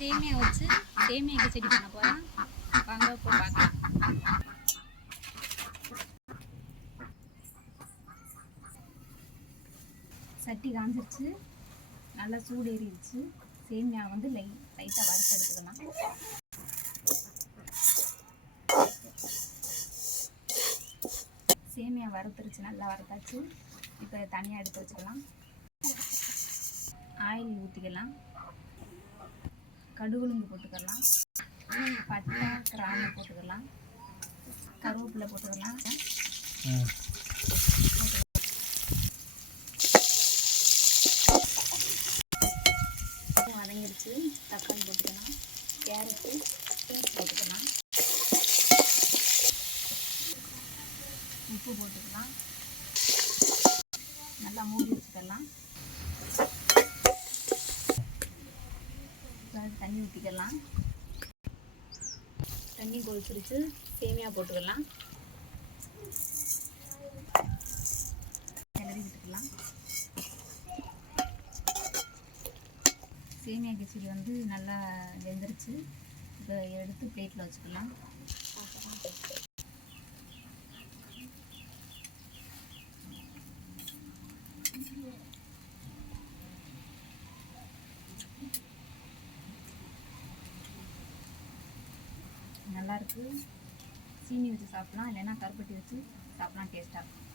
சேமியா வச்சு சேமியா கிச்சடி பண்ண போகிறேன். வாங்க இப்போ பார்க்கலாம். சட்டி காஞ்சிருச்சு, நல்லா சூடு ஏறிடுச்சு. சேமியா வந்து லைட்டாக வறுத்து எடுத்துக்கலாம். சேமியா வறுத்துருச்சு, நல்லா வறுத்தாச்சு. இப்போ தனியாக எடுத்து வச்சுக்கலாம். ஆயில் ஊற்றிக்கலாம். கடுகுளுந்து போட்டுக்கலாம். பட்டை கிராம்பு போட்டுக்கலாம். கருவேப்பிலை போட்டுக்கலாம். வதங்கிடுச்சு. தக்காளி போட்டுக்கலாம். கேரட்டு பீன்ஸ் போட்டுக்கலாம். உப்பு போட்டுக்கலாம். நல்லா மூடி வச்சுக்கலாம். தண்ணி ஊற்றிக்கலாம். தண்ணி கொதிச்சிருச்சு. சேமியா போட்டுக்கலாம். கிளறி விட்டுக்கலாம். சேமியா கிச்சடி வந்து நல்லா வெந்துருச்சு. இப்போ எடுத்து பிளேட்டில் வச்சுக்கலாம். நல்லாயிருக்கு. சீனி வச்சு சாப்பிட்லாம், இல்லைன்னா கருப்பட்டி வச்சு சாப்பிட்லாம். டேஸ்ட்டாக இருக்கும்.